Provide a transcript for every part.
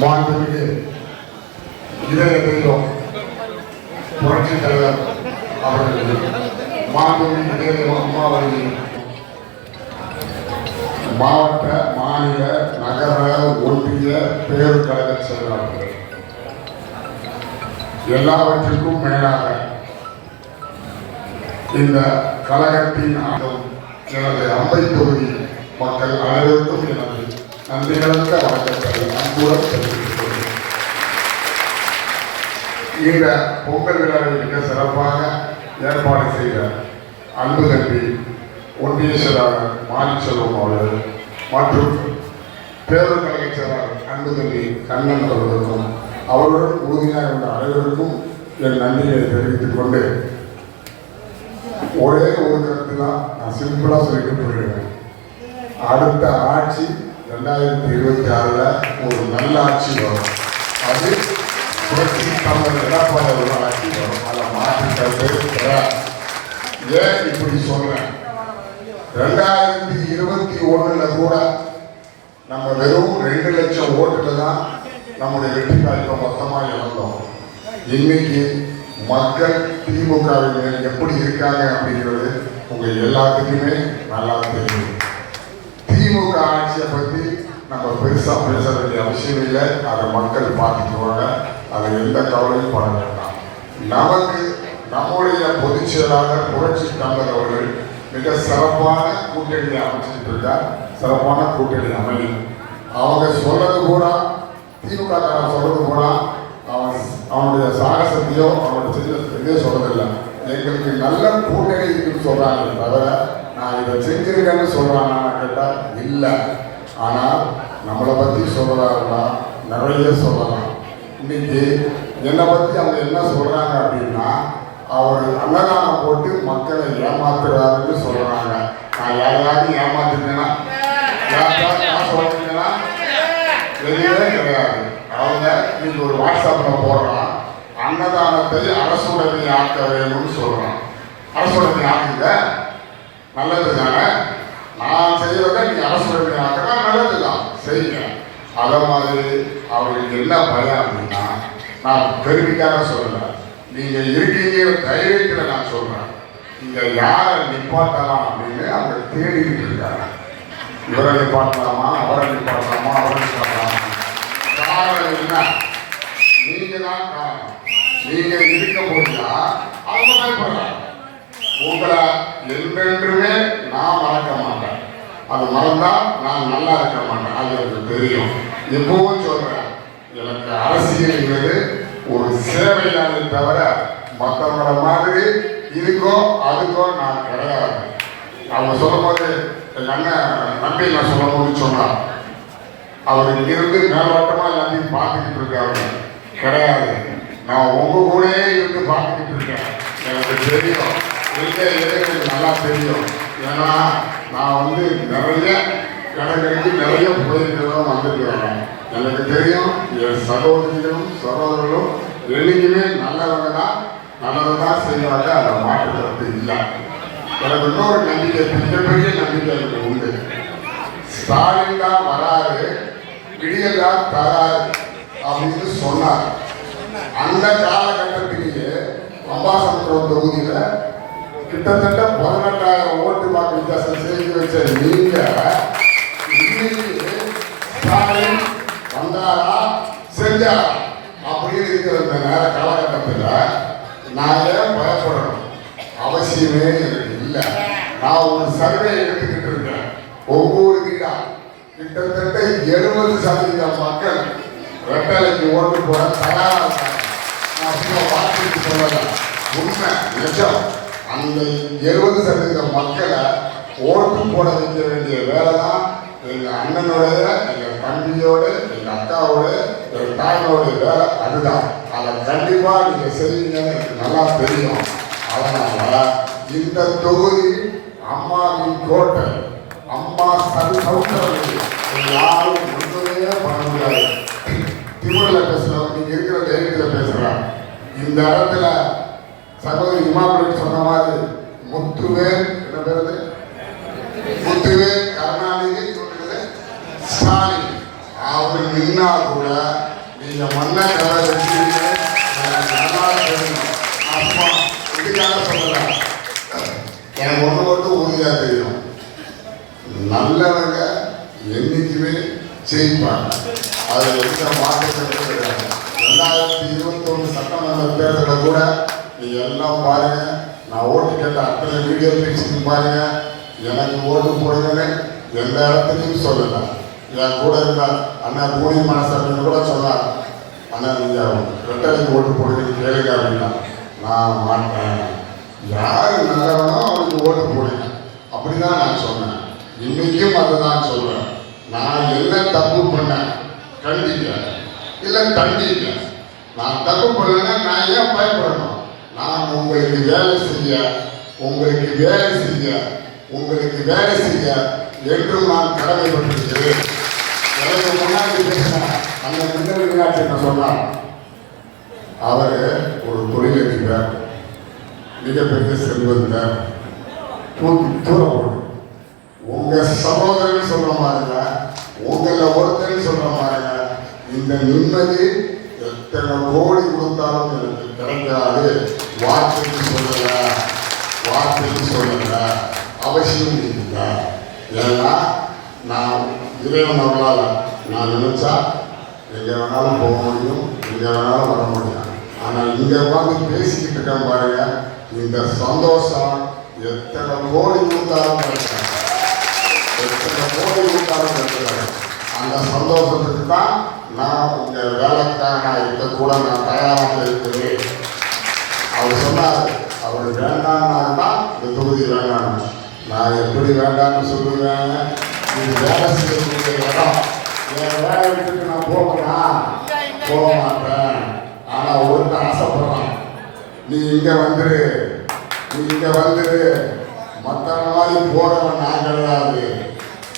மாண்புமிகு இதய தெய்வம் புரட்சித் தலைவர் அவர்கள் மாண்புமிகு இதய தெய்வம் அம்மா அவர்கள் மாவட்ட மாநில நகர ஒன்றிய பேருக்கழக செயலாளர்கள் எல்லாவற்றிற்கும் மேலாக இந்த கழகத்தின் எனது அம்பை தொகுதி மக்கள் அனைவருக்கும் எனது நன்றி கலந்த வணக்கத்தை அன்புடன் தெரிவித்துக் கொள்கிறேன். இந்த பொங்கல் விழாவை மிக சிறப்பாக ஏற்பாடு செய்த அன்பு தம்பி ஒன்றிய செயலாளர் மாரிச்செல்வம் அவர்கள் மற்றும் பேரூர் கழக செயலாளர் அன்பு தம்பி கண்ணன் அவர்களுக்கும் அவர்களுடன் உறுதியாக இருந்த அனைவருக்கும் என் நன்றியை தெரிவித்துக் கொண்டு ஒரே ஒரு கருத்து தான் நான் சிம்பிளாக சொல்லிட்டு போயிடுவேன். அடுத்த ஆட்சி 2026 ஒரு நல்ல ஆட்சி வரும். அது புரட்சி தமிழர் எடப்பாடி அவர்கள் ஆட்சி வரும். அதை மாற்றிக்கிறது. ஏன் இப்படி சொல்றேன்? 2021 கூட நம்ம வெறும் 2 லட்சம் ஓட்டுல தான் நம்முடைய வெற்றி வாய்ப்பை மொத்தமாக இழந்தோம். இன்னைக்கு மக்கள் திமுகவின் மேல் எப்படி இருக்காங்க அப்படிங்கிறது உங்க எல்லாத்துக்குமே நல்லா தெரியும். திமுக ஆட்சியை பற்றி நம்ம பெருசா பேச வேண்டிய அவசியம் இல்லை. அதை மக்கள் பார்த்துக்குவாங்க. அதை எந்த கவலையும் பட வேண்டாம். நமக்கு நம்முடைய பொதுச் செயலாளர் புரட்சி தமிழர் அவர்கள் மிக சிறப்பான கூட்டணியை அமைச்சிட்டு இருக்கார். சிறப்பான கூட்டணி அமையும். அவங்க சொல்றது கூட திமுக சொல்றது கூட அவனுடைய சாகசத்தையோ அவனுடைய செஞ்சதையோ சொல்றதில்லை. எங்களுக்கு நல்ல கூட்டணி இருக்குன்னு சொல்றாங்க தவிர நான் இதை செஞ்சிருக்கேன்னு சொல்றான்னு கேட்டால் இல்லை. ஆனால் நம்மளை பற்றி சொல்றதா நிறைய சொல்லலாம். இன்னைக்கு என்னை பற்றி அவங்க என்ன சொல்றாங்க அப்படின்னா, அவர் அன்னதானம் போட்டு மக்களை ஏமாத்துறாருன்னு சொல்றாங்க. நான் யாரையாவது ஏமாத்துட்டேன்னா யாருக்காவது சொல்றீங்கன்னா வெளியவே கிடையாது. அவங்க இன்னைக்கு ஒரு வாட்ஸ்அப்பில் போடுறான், அன்னதானத்தை அரசுடைமை ஆக்க வேணும்னு சொல்றான். அரசுடைமை ஆக்குங்க, நல்லது தானே. நான் செய்யறத நீ அரசுடைமை ஆக்கினா நல்லது தான், செய்யுங்க. அதை மாதிரி அவங்களுக்கு என்ன பயம் அப்படின்னா, நான் பெருமைக்காக சொல்லலை, நீங்க இருக்கீங்கிற தைரியத்தில் நான் சொல்றேன். இங்க யாரை நிப்பாட்டலாம் அப்படின்னு அவங்க தேடிக்கிட்டு இருக்காங்க. இவரை நிப்பாட்டலாமா, அவரை நிப்பாட்டலாமா, அவரை நிப்பாட்டலாமா? காரணம் என்ன? நீங்க தான் காரணம். நீங்க இருக்க முடியா அவங்க பயப்படுறாங்க. உங்களை என்றென்றுமே நான் மறக்க மாட்டேன். அது மறந்தா நான் நல்லா இருக்க மாட்டேன். அது எனக்கு தெரியும். எப்பவும் சொல்றேன், எனக்கு அரசியல்ங்கிறது ஒரு சேவையானதை தவிர மற்றவங்கள மாதிரி இதுக்கோ அதுக்கோ நான் கிடையாது. அவங்க சொல்லும் போது எங்க அண்ணன் நம்பி நான் சொல்லும் போது சொன்னார், அவர் இங்கிருந்து மேலோட்டமா எல்லாத்தையும் பார்த்துக்கிட்டு இருக்காரு. கிடையாது, நான் உங்க கூடயே இருந்து பார்த்துக்கிட்டு இருக்கேன். எனக்கு தெரியும், எனக்கு நல்லா தெரியும். ஏன்னா நான் நிறைய இடங்களுக்கு நிறைய போயிருக்கிறதும் வந்திருக்கிறேன். எனக்கு தெரியும், என் சகோதரிகளும் சகோதரர்களும் என்னைக்குமே நல்லவங்க தான், நல்லதை தான் செய்வாங்க. அதை மாற்றுறது இல்லை. எனக்கு இன்னொரு நம்பிக்கை, மிகப்பெரிய நம்பிக்கை எனக்கு உண்டு. ஸ்டாலின் தான் வராரு, விடியெல்லாம் தராரு அப்படின்னு சொன்னார். அந்த காலகட்டத்திலேயே அம்பாசமுத்திரம் தொகுதியில கிட்டத்தட்ட 18,000 ஓட்டு வாக்கு வித்தியாசம் செய்து வச்ச நீங்க இன்னைக்கு ஸ்டாலின் வந்தாரா செஞ்சாரா அப்படின்னு இருக்கிற இந்த நேர காலகட்டத்தில் நான் ஏன் பயப்படணும்? அவசியமே எனக்கு இல்லை. நான் ஒரு சர்வே எடுத்துக்கிட்டு இருக்கேன். ஒவ்வொரு வீடா கிட்டத்தட்ட 70% மக்கள் ரெட்டலைக்கு ஓட்டு போட தயாராக. நான் சும்மா வார்த்தைக்கு சொல்லல, உண்மை நிஜம். அந்த 70% மக்களை ஓட்டு போட வைக்க வேண்டிய வேலை தான் எங்க அண்ணனோடைய, எங்க தம்பியோட, எங்க அக்காவோட, எங்க தாயோட வேலை. அதுதான். அதை கண்டிப்பா நீங்க செய்வீங்கன்னு எனக்கு நல்லா தெரியும். அதனால இந்த தொகுதி அம்மாவின் கோட்டை, அம்மா சவுண்டர்கள் யாரும் ஒன்றுமே பண்ண முடியாது. திமுக பேசுறவங்க நீங்க இருக்கிற தைரியத்தில் பேசுறாங்க. இந்த இடத்துல சகோதரி இமாபுரம் சொன்ன மாதிரி முத்துவேல், என்ன பேருது, முத்துவேல் கருணாநிதி, ஸ்டாலின் அவர் நின்னா கூட நீங்க மண்ணை கதை வச்சுக்கிட்டு எனக்கு நல்லா தெரியும். அப்பா இதுக்காக சொல்லல, எனக்கு ஒன்று மட்டும் உறுதியா தெரியும், நல்லவங்க என்னைக்குமே ஜெயிப்பாங்க. அது எந்த மாற்றமும் கிடையாது. 2021 சட்டமன்ற தேர்தலில் கூட நீங்க எல்லாம் பாருங்க, நான் ஓட்டு கேட்ட அத்தனை வீடியோ பேசிட்டு பாருங்க, எனக்கு ஓட்டு போடுங்கன்னு எந்த இடத்துலையும் சொல்லலை. என் கூட இருந்த அண்ணா பூனி மனசாமி கூட சொன்னார், அண்ணா நீங்க ரெட்டலைக்கு ஓட்டு போடுங்கன்னு கேளுங்க அப்படின்னா, நான் மாட்டேன், யாரு நல்லவனோ அவனுக்கு ஓட்டு போடுங்க அப்படிதான் நான் சொன்னேன். இன்னைக்கும் அதுதான் சொல்றேன். நான் என்ன தப்பு பண்ணேன் கண்டிக்க இல்லை தண்டிக்க. நான் தப்பு பண்ணேன்னா நான் ஏன் பயப்படணும்? நான் உங்களுக்கு வேலை செய்ய என்றும் நான் கடமைப்பட்டிருக்கிறேன். எனக்கு முன்னாடி பேசின அந்த முன்னாடி என்ன சொன்னார், அவர் ஒரு தொழிலதிபர், மிகப்பெரிய செல்வந்தர், தூரம் உங்க சகோதரன் சொல்ற மாதிரிங்க, உங்கள ஒருத்தர் சொல்ற மாதிரிங்க, இந்த நிம்மதி எத்தனை கோடி கொடுத்தாலும் எனக்கு கிடைக்காது. வார்த்தைக்கு சொல்லல, அவசியம் இல்லை. ஏன்னா நான் இறைவன் அவர்களால் நான் நினைச்சா எங்க வேணாலும் போக முடியும், எங்க வேணாலும் வர முடியும். ஆனால் இங்க உட்காந்து பேசிக்கிட்டு இருக்கேன் பாருங்க, இந்த சந்தோஷம் எத்தனை கோடி கொடுத்தாலும் கிடைக்காது. அந்த சந்தோஷத்துக்கு தான் நான் உங்க வேலைக்காரனா இருக்கக்கூட நான் தயாராக இருக்கிறேன். அவர் சொன்னார், அவர் வேண்டாம்னா இந்த தொகுதி வேண்டாம். நான் எப்படி வேண்டாம்னு சொல்லுவேன்? இது வேலை செய்யக்கூடிய இடம், என் வேலை விட்டுட்டு நான் போக மாட்டேன். ஆனா ஒருத்த ஆசைப்படுறான், நீ இங்க வந்துரு, மற்ற மாதிரி போறவன் நான் கிடையாது.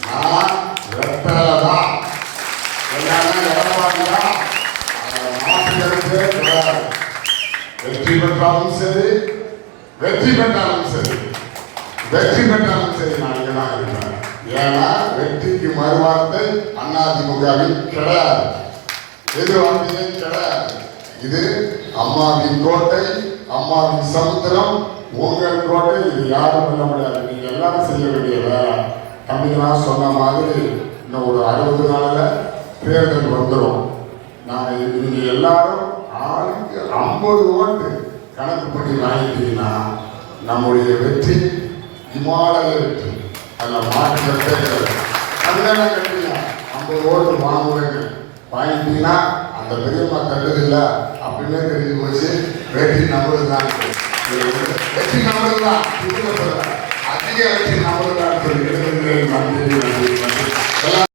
நான் ரெட்டதான், எல்லாமே இடமாடிதான். மாற்றுகிறதே கிடையாது. வெற்றி பெற்றாலும் சரி நான் இங்கதான் இருக்கிறேன். ஏன்னா வெற்றிக்கு மறுவார்த்தை அதிமுகவில் கிடையாது, எதிர்வார்த்தையே கிடையாது. இது அம்மாவின் கோட்டை, அம்மாவின் சமுத்திரம், உங்கள் கோட்டை. இது யாரும் பண்ண முடியாது. நீங்க எல்லாரும் செய்ய வேண்டிய வேலை. தம்பிகளாம் சொன்ன மாதிரி இன்னும் ஒரு 60 நாள்ல தேர்தல் வந்துடும். நாங்கள் நீங்க எல்லாரும் ஆளுக்கு 50 ஓட்டு கணக்கு பண்ணி வாங்கிட்டீங்கன்னா நம்முடைய வெற்றி இமாலய வெற்றி. அதில் மாற்றத்தை கல்யாணம் கட்டினா 50 ஓட்டு வாங்கிட்டீங்கன்னா அந்த பெரியம்மா தட்டுது இல்லை அப்படின்னு தெரிஞ்சு போச்சு. வெற்றி நம்மளுக்கு தான், வெற்றி நம்மளுக்கு தான். அதிக